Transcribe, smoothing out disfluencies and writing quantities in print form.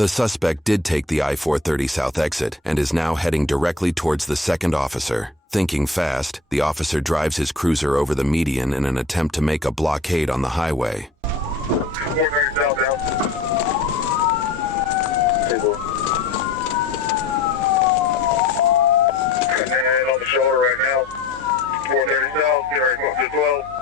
The suspect did take the I-430 South exit and is now heading directly towards the second officer. Thinking fast, the officer drives his cruiser over the median in an attempt to make a blockade on the highway. 430 southbound. And on the shoulder right now. 430 south, get ready to 12.